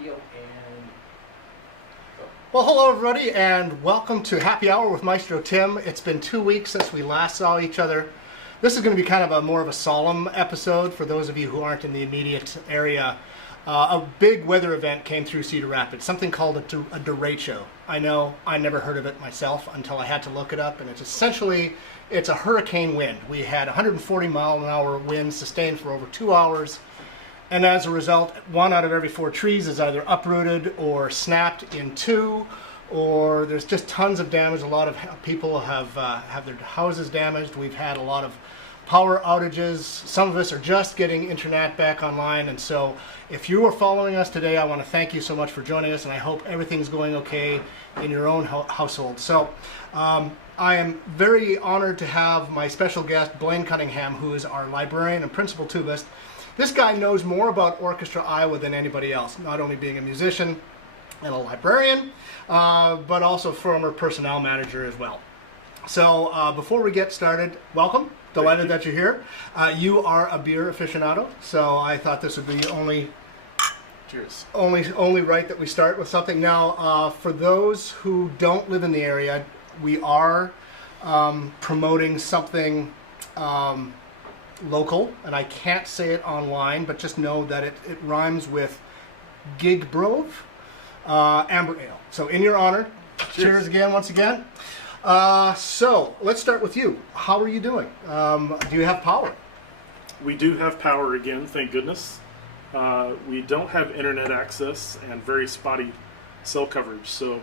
audio and go. Well, hello everybody, and welcome to Happy Hour with Maestro Tim. It's been 2 weeks since we last saw each other. This is going to be kind of more of a solemn episode for those of you who aren't in the immediate area. A big weather event came through Cedar Rapids, something called a derecho. I know, I never heard of it myself until I had to look it up, and it's a hurricane wind. We had 140 mile an hour winds sustained for over 2 hours. And as a result, 1 out of every 4 trees is either uprooted or snapped in two, or there's just tons of damage. A lot of people have their houses damaged. We've had a lot of power outages. Some of us are just getting internet back online. And so if you are following us today, I want to thank you so much for joining us, and I hope everything's going okay in your own household. So I am very honored to have my special guest, Blaine Cunningham, who is our librarian and principal tubist. This guy knows more about Orchestra Iowa than anybody else, not only being a musician and a librarian, but also former personnel manager as well. So before we get started, welcome. Delighted that you're here. You are a beer aficionado, so I thought this would be only right that we start with something. Now, for those who don't live in the area, we are promoting something local, and I can't say it online, but just know that it rhymes with Gig Brove Amber Ale. So in your honor, cheers again, once again. So let's start with you. How are you doing? Do you have power? We do have power again, thank goodness. We don't have internet access and very spotty cell coverage, so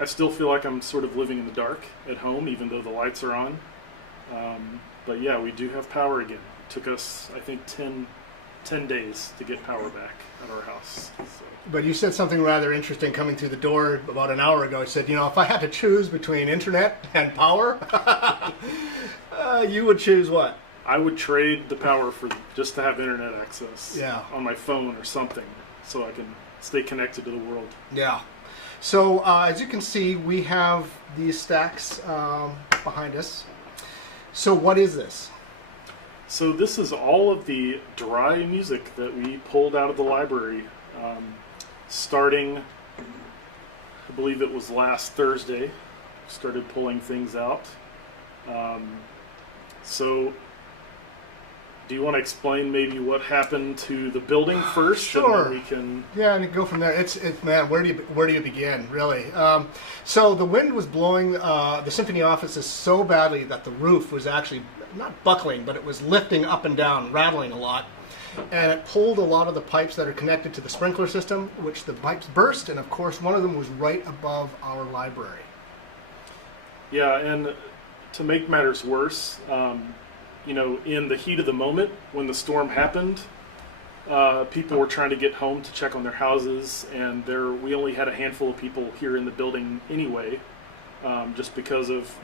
I still feel like I'm sort of living in the dark at home, even though the lights are on. But yeah, we do have power again. It took us, I think, 10 days to get power back at our house. So. But you said something rather interesting coming through the door about an hour ago. You said, if I had to choose between internet and power, you would choose what? I would trade the power for just to have internet access on my phone or something so I can stay connected to the world. Yeah. So as you can see, we have these stacks behind us. So what is this? So this is all of the dry music that we pulled out of the library starting, I believe it was last Thursday, started pulling things out. So do you want to explain maybe what happened to the building first? Sure. And then we can... Yeah, and go from there. It's man, where do you begin, really? So the wind was blowing the symphony offices so badly that the roof was actually not buckling, but it was lifting up and down, rattling a lot. And it pulled a lot of the pipes that are connected to the sprinkler system, which the pipes burst, and of course one of them was right above our library. Yeah, and to make matters worse, in the heat of the moment, when the storm happened, people were trying to get home to check on their houses, and we only had a handful of people here in the building anyway, just because of,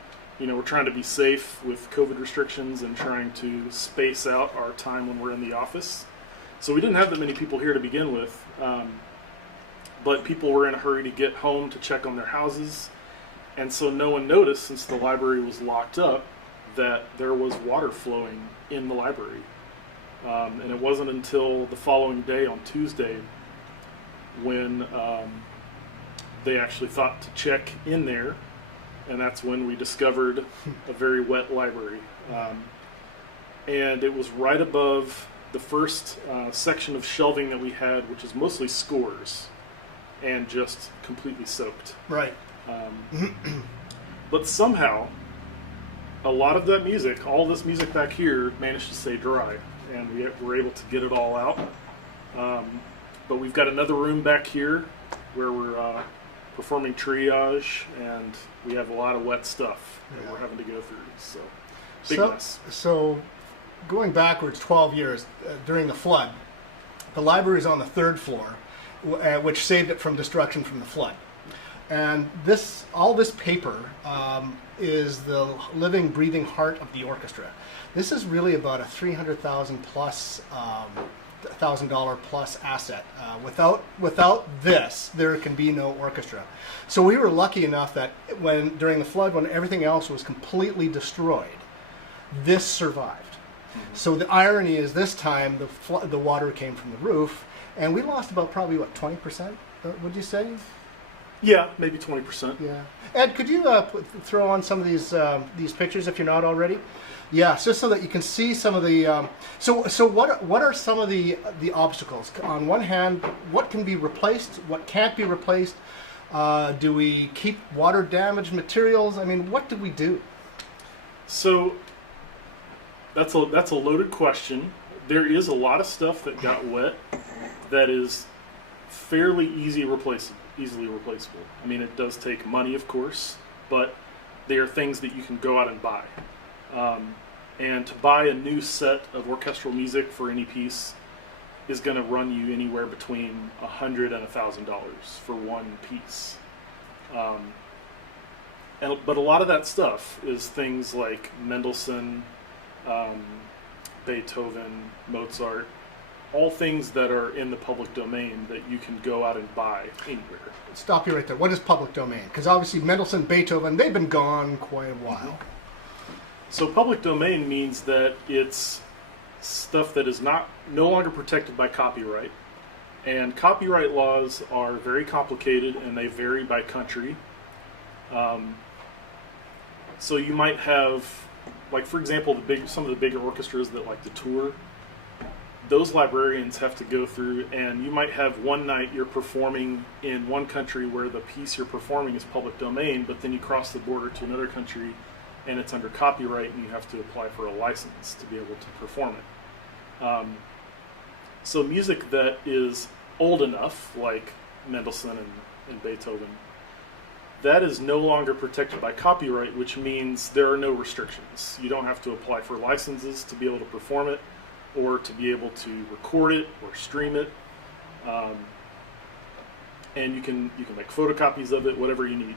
we're trying to be safe with COVID restrictions and trying to space out our time when we're in the office. So we didn't have that many people here to begin with, but people were in a hurry to get home to check on their houses, and so no one noticed, since the library was locked up, that there was water flowing in the library. And it wasn't until the following day, on Tuesday, when they actually thought to check in there, and that's when we discovered a very wet library. And it was right above the first section of shelving that we had, which is mostly scores, and just completely soaked. Right. But somehow, a lot of that music, all this music back here, managed to stay dry, and we were able to get it all out. But we've got another room back here where we're performing triage, and we have a lot of wet stuff that we're having to go through. So, big mess. So, going backwards 12 years, during the flood, the library is on the 3rd floor, which saved it from destruction from the flood. And all this paper is the living, breathing heart of the orchestra. This is really about a $300,000 plus $1,000 plus asset. Without this, there can be no orchestra. So we were lucky enough that during the flood, when everything else was completely destroyed, this survived. Mm-hmm. So the irony is, this time the water came from the roof, and we lost about probably, what, 20%, would you say? Yeah, maybe 20%. Yeah. Ed, could you throw on some of these pictures if you're not already? Yeah, just so that you can see some of the. So what are some of the obstacles? On one hand, what can be replaced? What can't be replaced? Do we keep water damaged materials? I mean, what do we do? So that's a loaded question. There is a lot of stuff that got wet that is fairly easily replaceable. I mean, it does take money, of course, but they are things that you can go out and buy. And to buy a new set of orchestral music for any piece is going to run you anywhere between $100 and $1,000 for one piece. But a lot of that stuff is things like Mendelssohn, Beethoven, Mozart, all things that are in the public domain that you can go out and buy anywhere. Stop you right there. What is public domain? Because obviously Mendelssohn, Beethoven, they've been gone quite a while. So public domain means that it's stuff that is no longer protected by copyright. And copyright laws are very complicated and they vary by country. So you might have, like, for example, some of the bigger orchestras that like to tour, those librarians have to go through, and you might have one night you're performing in one country where the piece you're performing is public domain, but then you cross the border to another country and it's under copyright and you have to apply for a license to be able to perform it. So music that is old enough, like Mendelssohn and Beethoven, that is no longer protected by copyright, which means there are no restrictions. You don't have to apply for licenses to be able to perform it, or to be able to record it or stream it. And you can make photocopies of it, whatever you need.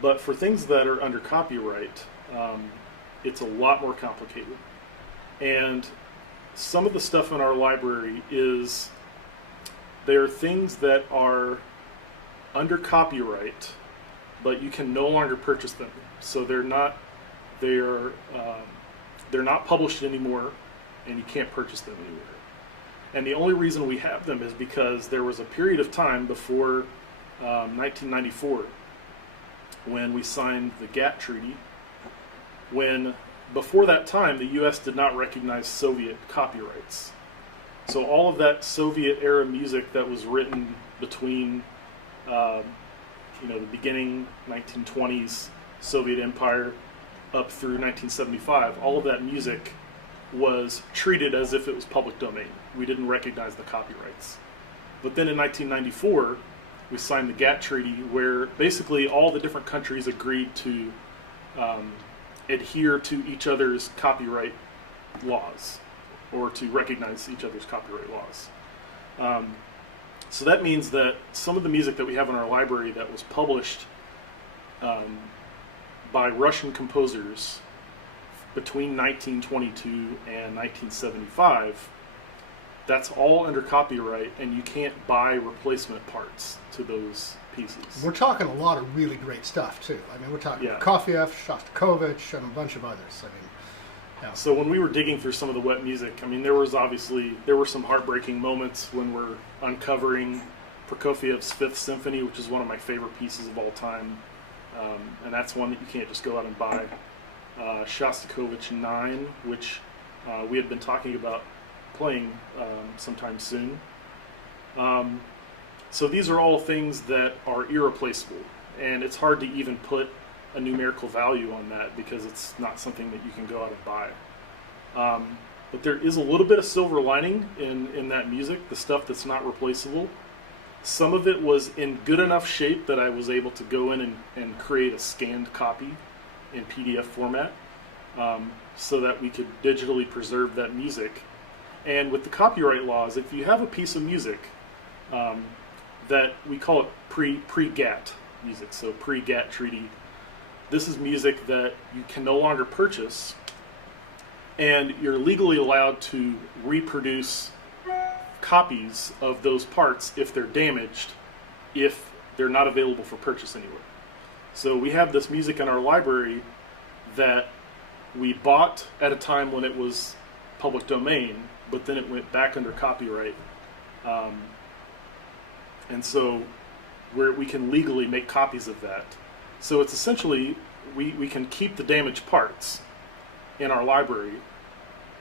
But for things that are under copyright, it's a lot more complicated. And some of the stuff in our library there are things that are under copyright, but you can no longer purchase them. So they're not published anymore, and you can't purchase them anywhere. And the only reason we have them is because there was a period of time before 1994 when we signed the GATT Treaty, when before that time the U.S. did not recognize Soviet copyrights. So all of that Soviet-era music that was written between the beginning 1920s Soviet Empire up through 1975, all of that music was treated as if it was public domain. We didn't recognize the copyrights. But then in 1994, we signed the GATT Treaty, where basically all the different countries agreed to adhere to each other's copyright laws, or to recognize each other's copyright laws. So that means that some of the music that we have in our library that was published by Russian composers between 1922 and 1975, that's all under copyright, and you can't buy replacement parts to those pieces. We're talking a lot of really great stuff, too. I mean, we're talking Prokofiev, Shostakovich, and a bunch of others. I mean, yeah. So when we were digging through some of the wet music, I mean, there were some heartbreaking moments when we're uncovering Prokofiev's Fifth Symphony, which is one of my favorite pieces of all time, and that's one that you can't just go out and buy. Shostakovich 9, which we had been talking about playing sometime soon. So these are all things that are irreplaceable, and it's hard to even put a numerical value on that because it's not something that you can go out and buy. But there is a little bit of silver lining in that music, the stuff that's not replaceable. Some of it was in good enough shape that I was able to go in and create a scanned copy in PDF format, so that we could digitally preserve that music. And with the copyright laws, if you have a piece of music that we call it pre-GATT music, so pre-GATT treaty, this is music that you can no longer purchase, and you're legally allowed to reproduce copies of those parts if they're damaged, if they're not available for purchase anywhere. So we have this music in our library that we bought at a time when it was public domain, but then it went back under copyright. And so we can legally make copies of that. So it's essentially, we can keep the damaged parts in our library,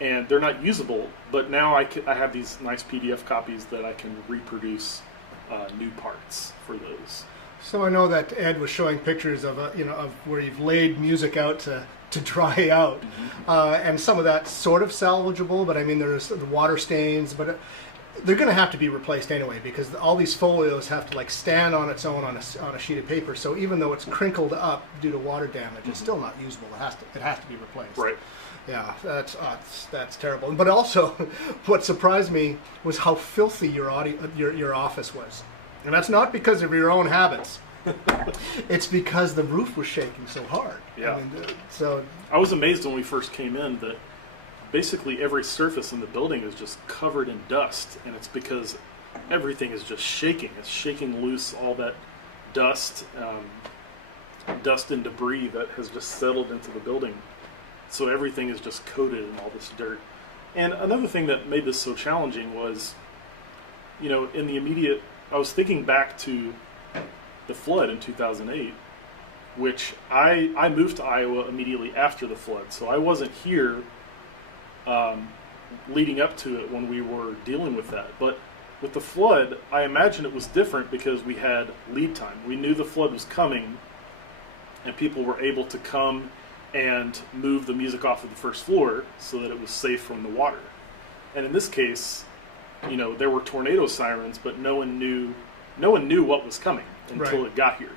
and they're not usable, but now I have these nice PDF copies that I can reproduce new parts for those. So I know that Ed was showing pictures of of where you've laid music out to dry out, and some of that's sort of salvageable. But I mean, there's the water stains, but they're going to have to be replaced anyway because all these folios have to like stand on its own on a sheet of paper. So even though it's crinkled up due to water damage, it's still not usable. It has to be replaced. Right. Yeah, that's terrible. But also, what surprised me was how filthy your office was. And that's not because of your own habits. It's because the roof was shaking so hard. Yeah. I mean, so I was amazed when we first came in that basically every surface in the building is just covered in dust, and it's because everything is just shaking. It's shaking loose all that dust, dust and debris that has just settled into the building. So everything is just coated in all this dirt. And another thing that made this so challenging was, in the immediate, I was thinking back to the flood in 2008, which I moved to Iowa immediately after the flood. So I wasn't here leading up to it when we were dealing with that. But with the flood, I imagine it was different because we had lead time. We knew the flood was coming, and people were able to come and move the music off of the first floor so that it was safe from the water. And in this case, there were tornado sirens, but no one knew what was coming until it got here.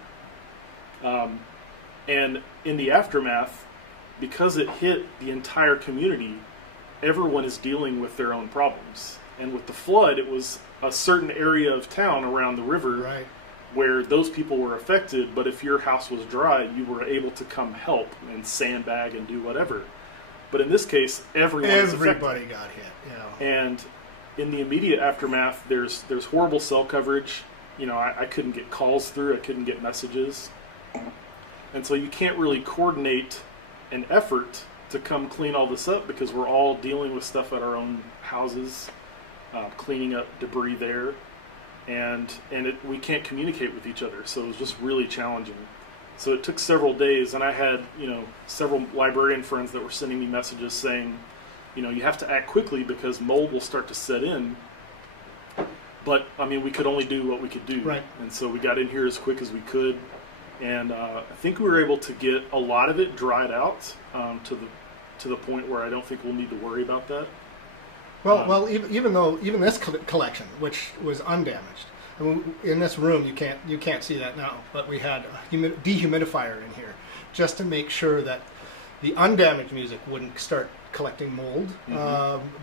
And in the aftermath, because it hit the entire community, everyone is dealing with their own problems. And with the flood, it was a certain area of town around the river where those people were affected, but if your house was dry, you were able to come help and sandbag and do whatever. But in this case, everybody got hit. And in the immediate aftermath, there's horrible cell coverage. I couldn't get calls through, I couldn't get messages. And so you can't really coordinate an effort to come clean all this up because we're all dealing with stuff at our own houses, cleaning up debris there. And we can't communicate with each other, so it was just really challenging. So it took several days, and I had several librarian friends that were sending me messages saying, you have to act quickly because mold will start to set in. But I mean, we could only do what we could do, and so we got in here as quick as we could, and I think we were able to get a lot of it dried out to the point where I don't think we'll need to worry about that. Well, even this collection, which was undamaged, I mean, in this room you can't see that now, but we had a dehumidifier in here just to make sure that the undamaged music wouldn't start collecting mold,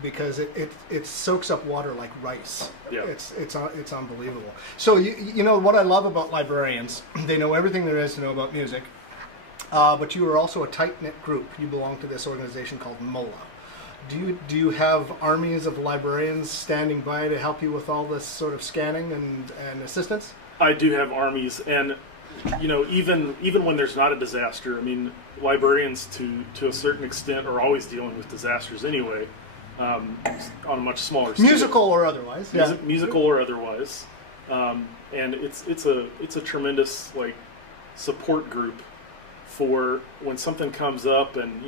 because it soaks up water like rice. Yeah. It's unbelievable. So what I love about librarians, they know everything there is to know about music, but you are also a tight-knit group. You belong to this organization called MOLA. Do you have armies of librarians standing by to help you with all this sort of scanning and assistance? I do have armies, and even when there's not a disaster, I mean, librarians to a certain extent are always dealing with disasters anyway, on a much smaller scale. Musical or otherwise. Musical or otherwise, and it's a tremendous support group for when something comes up, and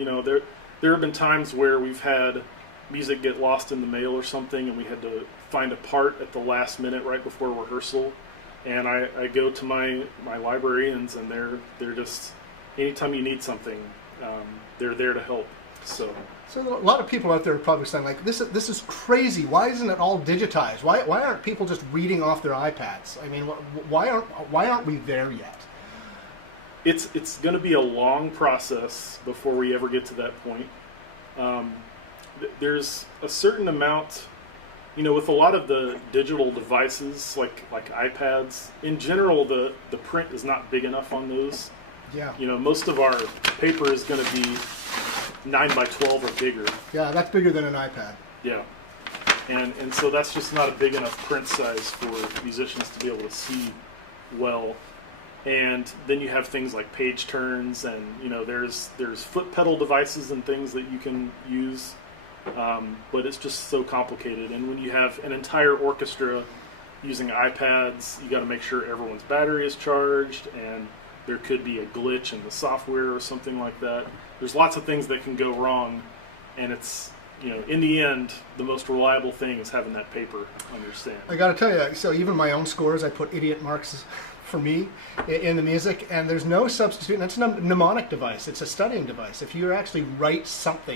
there have been times where we've had music get lost in the mail or something, and we had to find a part at the last minute right before rehearsal. And I go to my librarians, and they're just, anytime you need something, they're there to help. So a lot of people out there are probably saying this is crazy. Why isn't it all digitized? Why aren't people just reading off their iPads? I mean, why aren't we there yet? It's going to be a long process before we ever get to that point. There's a certain amount, with a lot of the digital devices like iPads, in general, the print is not big enough on those. Yeah. Most of our paper is going to be 9 by 12 or bigger. Yeah, that's bigger than an iPad. Yeah. And so that's just not a big enough print size for musicians to be able to see well. And then you have things like page turns, and there's foot pedal devices and things that you can use, but it's just so complicated. And when you have an entire orchestra, using iPads, you got to make sure everyone's battery is charged, and there could be a glitch in the software or something like that. There's lots of things that can go wrong, and it's, in the end, the most reliable thing is having that paper on your stand. I got to tell you, so even my own scores, I put idiot marks for me in the music, and there's no substitute. And it's a mnemonic device. It's a studying device. If you actually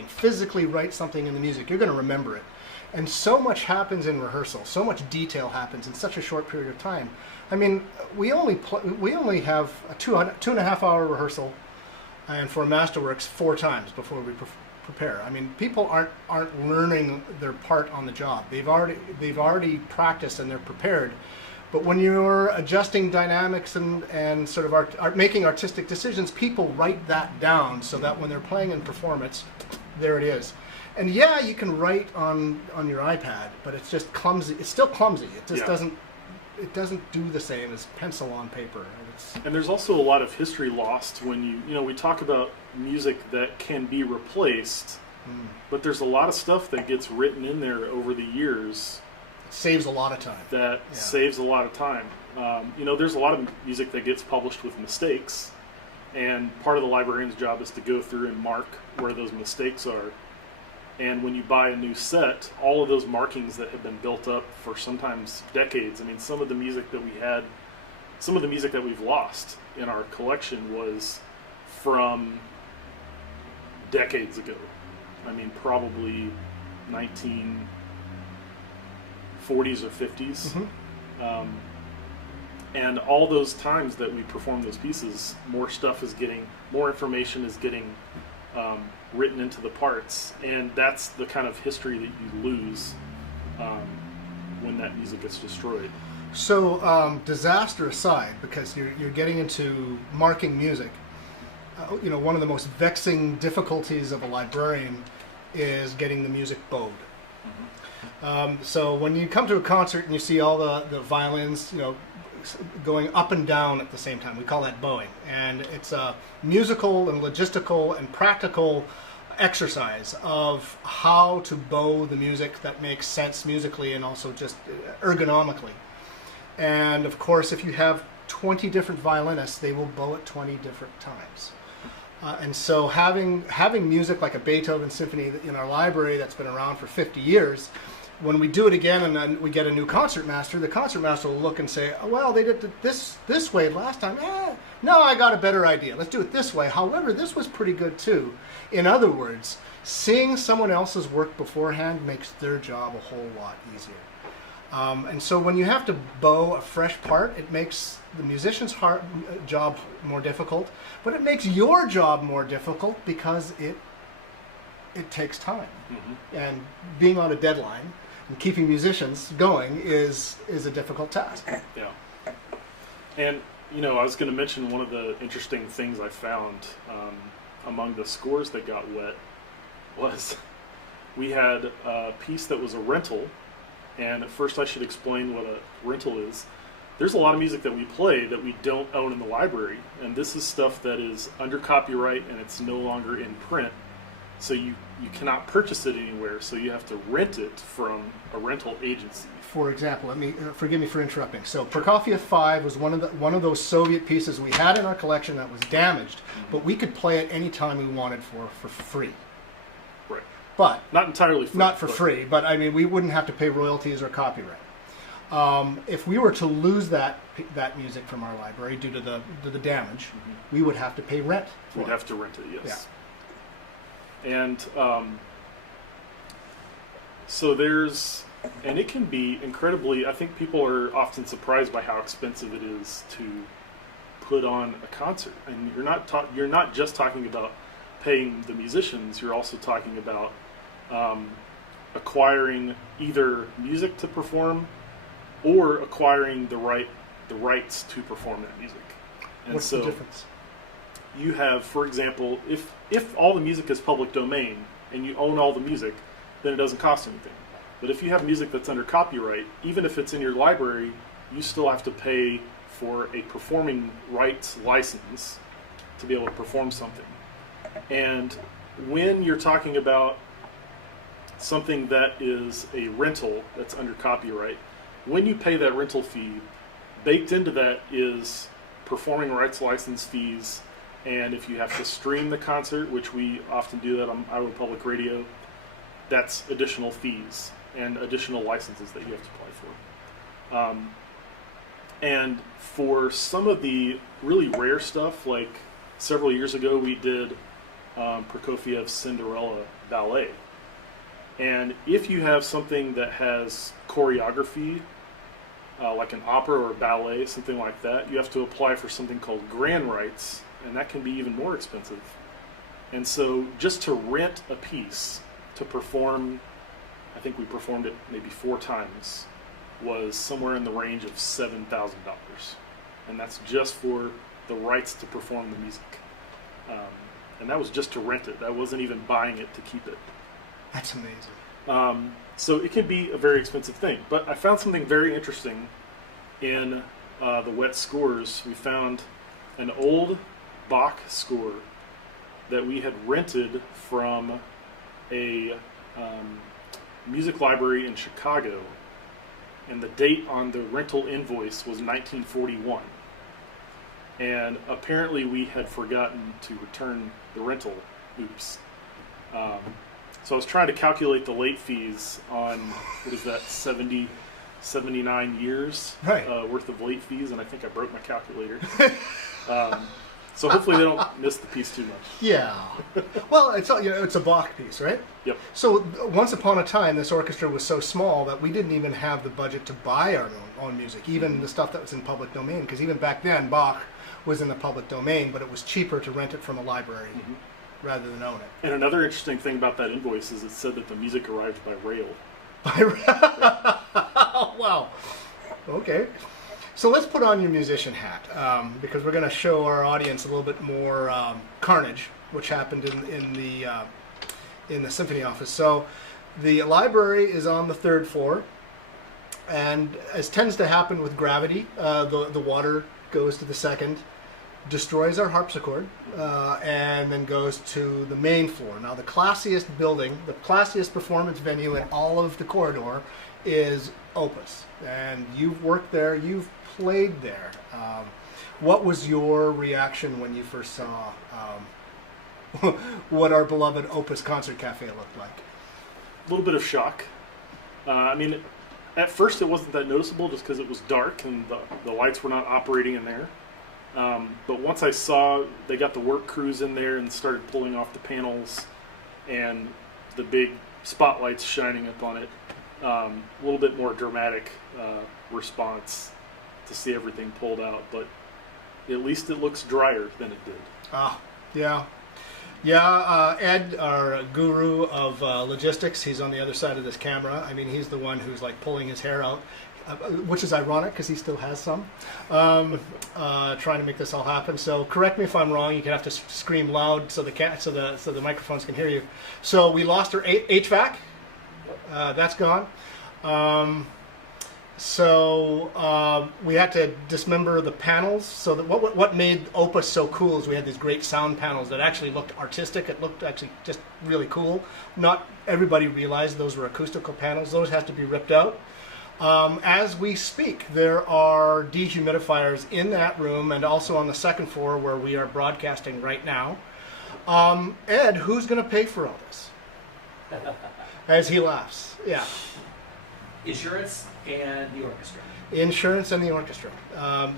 physically write something in the music, you're going to remember it. And so much happens in rehearsal. So much detail happens in such a short period of time. I mean, we only have a 2.5 hour rehearsal, and for Masterworks 4 times before we prepare. I mean, people aren't learning their part on the job. They've already practiced and they're prepared. But when you're adjusting dynamics and sort of making artistic decisions, people write that down so that when they're playing in performance, there it is. And yeah, you can write on your iPad, but it's just clumsy. It's still clumsy. It just doesn't do the same as pencil on paper. And there's also a lot of history lost when we talk about music that can be replaced, but there's a lot of stuff that gets written in there over the years. Saves a lot of time. Saves a lot of time. There's a lot of music that gets published with mistakes, and part of the librarian's job is to go through and mark where those mistakes are. And when you buy a new set, all of those markings that have been built up for sometimes decades. I mean, some of the music that we've lost in our collection was from decades ago. I mean, probably 1940s or 50s. Mm-hmm. And all those times that we perform those pieces, more information is getting written into the parts, and that's the kind of history that you lose when that music gets destroyed. So, disaster aside, because you're getting into marking music, one of the most vexing difficulties of a librarian is getting the music bowed. Mm-hmm. So when you come to a concert and you see all the violins, going up and down at the same time, we call that bowing. And it's a musical and logistical and practical exercise of how to bow the music that makes sense musically and also just ergonomically. And of course, if you have 20 different violinists, they will bow it 20 different times. And so having music like a Beethoven symphony in our library that's been around for 50 years, when we do it again and then we get a new concertmaster, the concertmaster will look and say, oh, well, they did this way last time. No, I got a better idea. Let's do it this way. However, this was pretty good too. In other words, seeing someone else's work beforehand makes their job a whole lot easier. And so when you have to bow a fresh part, it makes the musician's job more difficult, but it makes your job more difficult because it takes time. Mm-hmm. And being on a deadline and keeping musicians going is a difficult task. Yeah. And, I was going to mention one of the interesting things I found among the scores that got wet was we had a piece that was a rental. And at first I should explain what a rental is. There's a lot of music that we play that we don't own in the library. And this is stuff that is under copyright and it's no longer in print. So you cannot purchase it anywhere. So you have to rent it from a rental agency. For example, forgive me for interrupting. So Prokofiev 5 was one of those Soviet pieces we had in our collection that was damaged, mm-hmm. but we could play it anytime we wanted for free. Right. But not entirely free. Not for free, but I mean, we wouldn't have to pay royalties or copyright. If we were to lose that music from our library due to the damage, mm-hmm. we would have to pay rent. We'd have to rent it, yes. Yeah. And so and it can be incredibly, I think people are often surprised by how expensive it is to put on a concert. And you're not just talking about paying the musicians, you're also talking about acquiring either music to perform or acquiring the rights to perform that music. And what's the difference? You have, for example, if all the music is public domain and you own all the music, then it doesn't cost anything. But if you have music that's under copyright, even if it's in your library, you still have to pay for a performing rights license to be able to perform something. And when you're talking about something that is a rental that's under copyright, when you pay that rental fee, baked into that is performing rights license fees, and if you have to stream the concert, which we often do that on Iowa Public Radio, that's additional fees and additional licenses that you have to apply for. And for some of the really rare stuff, like several years ago we did Prokofiev's Cinderella ballet. And if you have something that has choreography, like an opera or ballet, something like that, you have to apply for something called grand rights, and that can be even more expensive. And so just to rent a piece to perform, I think we performed it maybe 4 times, was somewhere in the range of $7,000. And that's just for the rights to perform the music. And that was just to rent it. That wasn't even buying it to keep it. That's amazing. So it can be a very expensive thing. But I found something very interesting in the wet scores. We found an old Bach score that we had rented from a music library in Chicago. And the date on the rental invoice was 1941. And apparently we had forgotten to return the rental. Oops. So I was trying to calculate the late fees on, what is that, 79 years Right. Worth of late fees, and I think I broke my calculator. So hopefully they don't miss the piece too much. Yeah. Well, it's a Bach piece, right? Yep. So once upon a time, this orchestra was so small that we didn't even have the budget to buy our own music, even the stuff that was in public domain, because even back then, Bach was in the public domain, but it was cheaper to rent it from a library rather than own it. And another interesting thing about that invoice is it said that the music arrived by rail. Wow. Okay. So let's put on your musician hat, because we're going to show our audience a little bit more carnage, which happened in the symphony office. So the library is on the 3rd floor, and as tends to happen with gravity, the water goes to the 2nd, destroys our harpsichord, and then goes to the main floor. Now, the classiest building, the classiest performance venue in all of the corridor is Opus. And you've worked there, you've played there. What was your reaction when you first saw what our beloved Opus Concert Cafe looked like? A little bit of shock. I mean, at first it wasn't that noticeable just because it was dark and the lights were not operating in there. But once I saw they got the work crews in there and started pulling off the panels and the big spotlights shining up on it, a little bit more dramatic response to see everything pulled out. But at least it looks drier than it did. Yeah. Yeah, Ed, our guru of logistics, he's on the other side of this camera. I mean, he's the one who's like pulling his hair out, which is ironic because he still has some, trying to make this all happen. So correct me if I'm wrong. You can have to scream loud so the microphones can hear you. So we lost our HVAC. That's gone. So we had to dismember the panels. So that what made Opus so cool is we had these great sound panels that actually looked artistic. It looked actually just really cool. Not everybody realized those were acoustical panels. Those have to be ripped out. As we speak, there are dehumidifiers in that room and also on the 2nd floor where we are broadcasting right now. Ed, who's going to pay for all this? As he laughs. Yeah. Insurance and the orchestra. Insurance and the orchestra.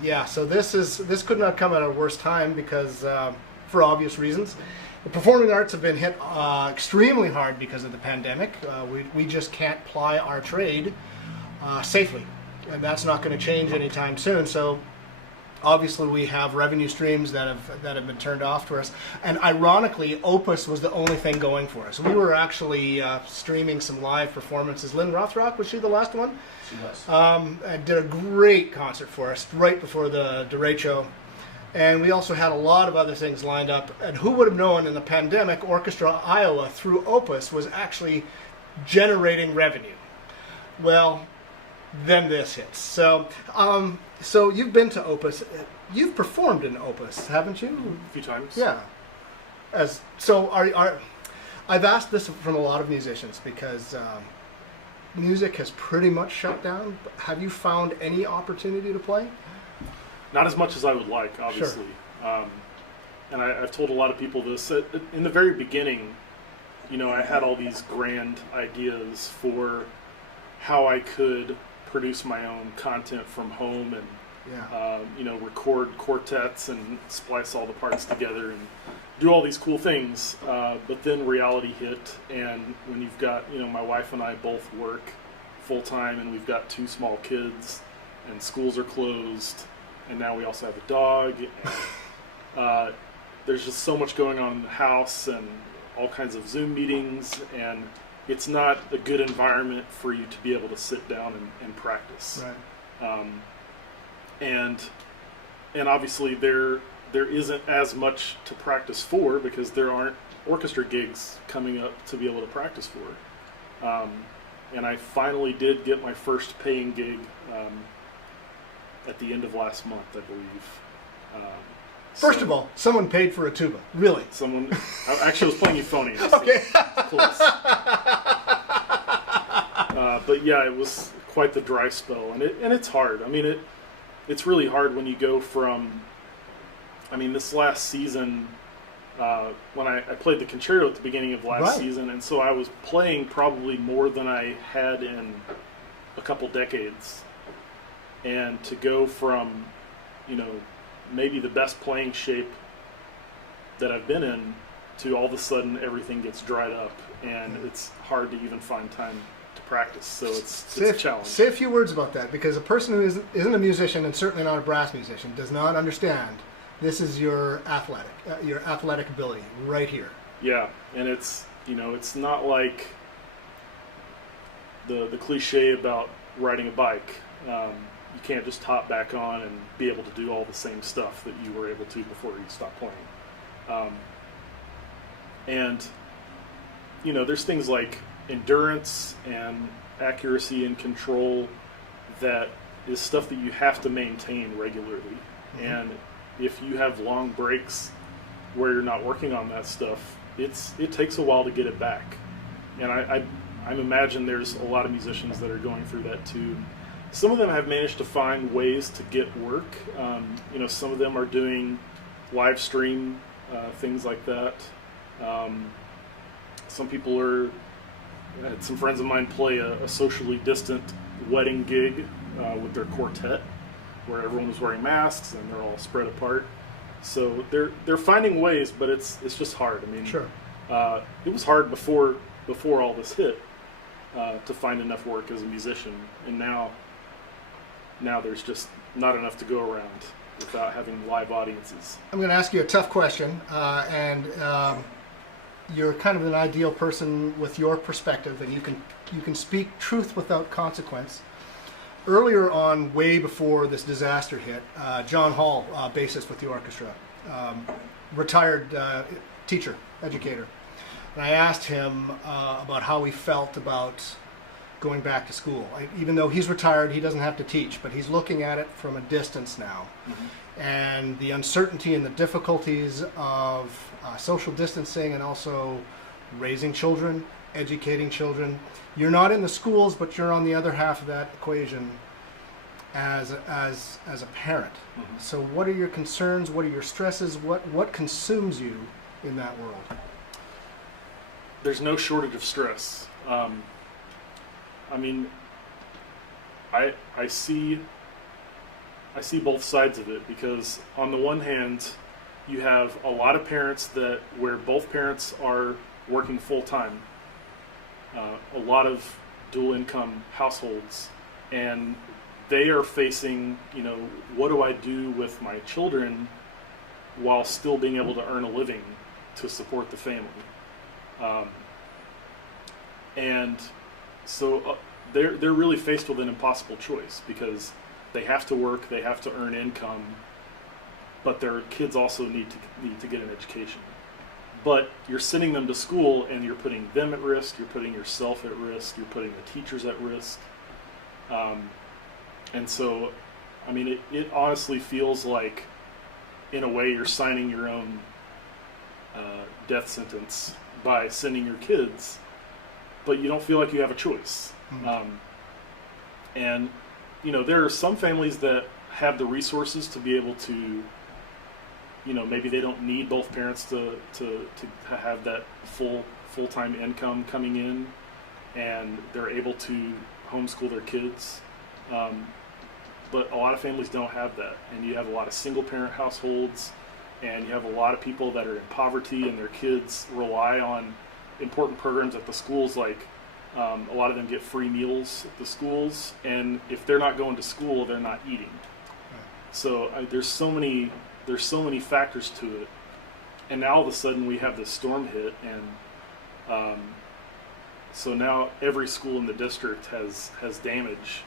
Yeah, so this could not come at a worse time because, for obvious reasons, the performing arts have been hit extremely hard because of the pandemic. We just can't ply our trade safely, and that's not going to change anytime soon. So obviously we have revenue streams that have been turned off to us, and ironically Opus was the only thing going for us. We were actually streaming some live performances. Lynn Rothrock, was she the last one? She was. And did a great concert for us right before the derecho, and we also had a lot of other things lined up. And who would have known in the pandemic, Orchestra Iowa through Opus was actually generating revenue. Well, then this hits. So so you've been to Opus. You've performed in Opus, haven't you? A few times. Yeah. I've asked this from a lot of musicians because music has pretty much shut down. Have you found any opportunity to play? Not as much as I would like, obviously. And I've told a lot of people this. In the very beginning, I had all these grand ideas for how I could produce my own content from home and, record quartets and splice all the parts together and do all these cool things. But then reality hit, and when you've got, my wife and I both work full-time, and we've got 2 small kids, and schools are closed, and now we also have a dog, and there's just so much going on in the house, and all kinds of Zoom meetings, and it's not a good environment for you to be able to sit down and practice. Right. And obviously there isn't as much to practice for, because there aren't orchestra gigs coming up to be able to practice for. And I finally did get my first paying gig at the end of last month, I believe. First of all, someone paid for a tuba. Really? I actually was playing euphonium. So Okay. Close. But yeah, it was quite the dry spell, and it's hard. I mean, it's really hard when you go from. I mean, this last season, when I played the concerto at the beginning of last season, and so I was playing probably more than I had in a couple decades, and to go from, maybe the best playing shape that I've been in to all of a sudden everything gets dried up, and it's hard to even find time to practice. So it's a challenge. Say a few words about that, because a person who isn't a musician, and certainly not a brass musician, does not understand this is your athletic ability right here. Yeah, and it's not like the cliche about riding a bike. You can't just hop back on and be able to do all the same stuff that you were able to before you stopped playing. And there's things like endurance and accuracy and control that is stuff that you have to maintain regularly. Mm-hmm. And if you have long breaks where you're not working on that stuff, it takes a while to get it back. And I imagine there's a lot of musicians that are going through that too. Some of them have managed to find ways to get work. Some of them are doing live stream things like that. Some people I had some friends of mine play a socially distant wedding gig with their quartet, where everyone was wearing masks and they're all spread apart. So they're finding ways, but it's just hard. I mean, sure. It was hard before all this hit to find enough work as a musician, and now there's just not enough to go around without having live audiences. I'm going to ask you a tough question, and you're kind of an ideal person with your perspective, and you can speak truth without consequence. Earlier on, way before this disaster hit, John Hall, bassist with the orchestra, retired teacher, educator, and I asked him about how he felt about going back to school. Even though he's retired, he doesn't have to teach, but he's looking at it from a distance now. Mm-hmm. And the uncertainty and the difficulties of social distancing, and also raising children, educating children. You're not in the schools, but you're on the other half of that equation as a parent. Mm-hmm. So what are your concerns? What are your stresses? What consumes you in that world? There's no shortage of stress. I mean, I see both sides of it, because on the one hand, you have a lot of parents where both parents are working full time, a lot of dual income households, and they are facing, what do I do with my children while still being able to earn a living to support the family? And so they're really faced with an impossible choice, because they have to work, they have to earn income, but their kids also need to get an education. But you're sending them to school, and you're putting them at risk, you're putting yourself at risk, you're putting the teachers at risk. And so, I mean, it honestly feels like, in a way, you're signing your own death sentence by sending your kids, but you don't feel like you have a choice. And there are some families that have the resources to be able to, maybe they don't need both parents to have that full-time income coming in, and they're able to homeschool their kids. But a lot of families don't have that, and you have a lot of single-parent households, and you have a lot of people that are in poverty, and their kids rely on important programs at the schools, like a lot of them get free meals at the schools, and if they're not going to school, they're not eating. So there's so many factors to it, and now all of a sudden we have this storm hit, and so now every school in the district has damage,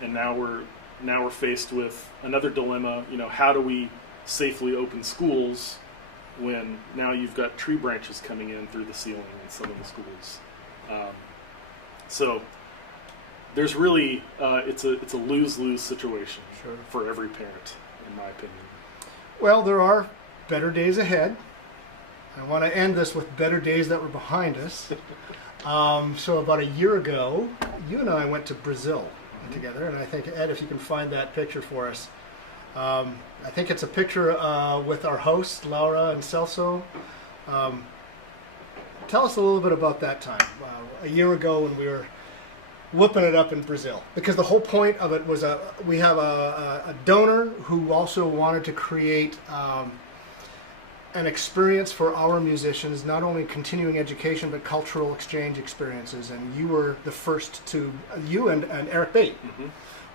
and now we're faced with another dilemma. How do we safely open schools when now you've got tree branches coming in through the ceiling in some of the schools? So there's really it's a lose-lose situation for every parent, in my opinion. Well, there are better days ahead. I want to end this with better days that were behind us. So about a year ago, you and I went to Brazil together, and I think, Ed, if you can find that picture for us. I think it's a picture with our hosts, Laura and Celso. Tell us a little bit about that time, a year ago when we were whooping it up in Brazil. Because the whole point of it was we have a donor who also wanted to create an experience for our musicians, not only continuing education, but cultural exchange experiences. And you were the first you and Eric Bate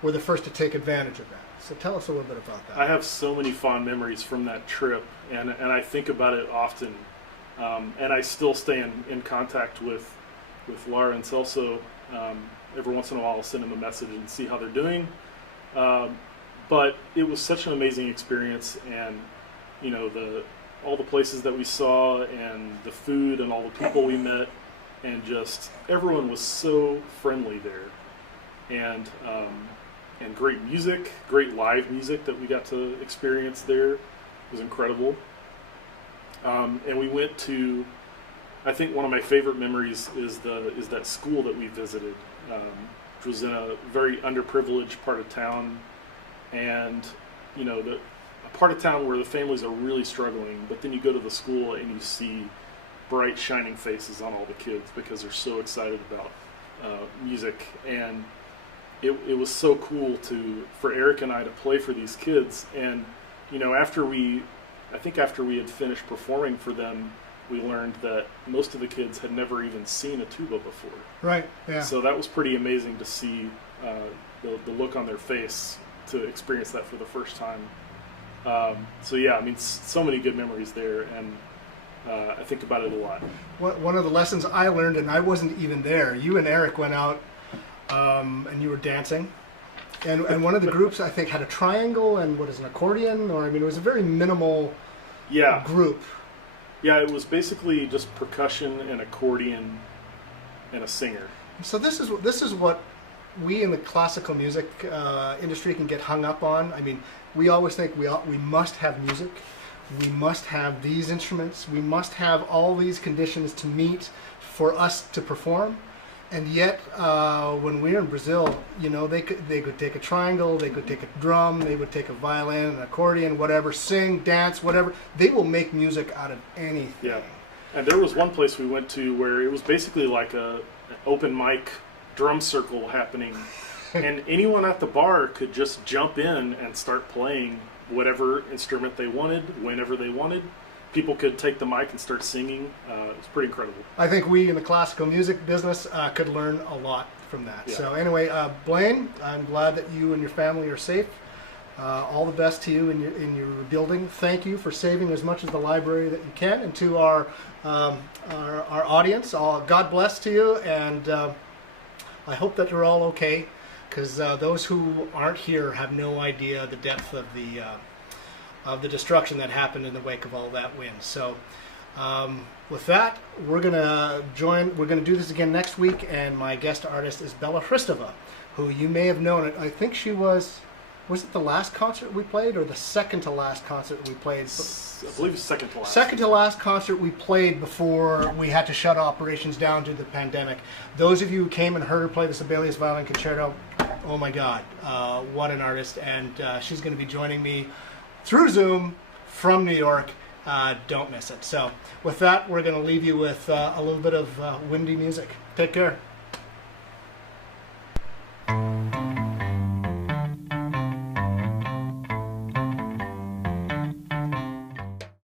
were the first to take advantage of that. So tell us a little bit about that. I have so many fond memories from that trip, and I think about it often. And I still stay in contact with Laura and Celso. Every once in a while I'll send them a message and see how they're doing. But it was such an amazing experience, and all the places that we saw, and the food, and all the people we met, and just everyone was so friendly there, and great music, great live music that we got to experience there. It was incredible. And we went to, I think one of my favorite memories is that school that we visited, which was in a very underprivileged part of town, and a part of town where the families are really struggling, but then you go to the school and you see bright shining faces on all the kids because they're so excited about music, and it was so cool for Eric and I to play for these kids. And after we had finished performing for them, we learned that most of the kids had never even seen a tuba before. Right. Yeah. So that was pretty amazing to see the look on their face to experience that for the first time. So yeah, I mean, so many good memories there, and I think about it a lot. One of the lessons I learned, and I wasn't even there, you and Eric went out and you were dancing. And one of the groups, I think, had a triangle and an accordion, it was a very minimal group. Yeah, it was basically just percussion and accordion and a singer. So this is what we in the classical music industry can get hung up on. We always think we must have music, we must have these instruments, we must have all these conditions to meet for us to perform. And yet, when we were in Brazil, they could take a triangle, they could take a drum, they would take a violin, an accordion, whatever, sing, dance, whatever. They will make music out of anything. Yeah. And there was one place we went to where it was basically like an open mic drum circle happening, and anyone at the bar could just jump in and start playing whatever instrument they wanted, whenever they wanted. People could take the mic and start singing. It was pretty incredible. I think we in the classical music business could learn a lot from that. Yeah. So anyway, Blaine, I'm glad that you and your family are safe. All the best to you in your rebuilding. Thank you for saving as much of the library that you can. And to our audience, God bless to you. And I hope that you're all okay, because those who aren't here have no idea the depth of the destruction that happened in the wake of all that wind. So with that, we're gonna do this again next week, and my guest artist is Bella Hristova, who you may have known. I think she was Was it the last concert we played or the second to last concert we played? I believe it's second to last. Second to last concert we played before we had to shut operations down due to the pandemic. Those of you who came and heard her play the Sibelius Violin Concerto, oh my God, what an artist. And she's going to be joining me through Zoom from New York. Don't miss it. So with that, we're going to leave you with a little bit of windy music. Take care.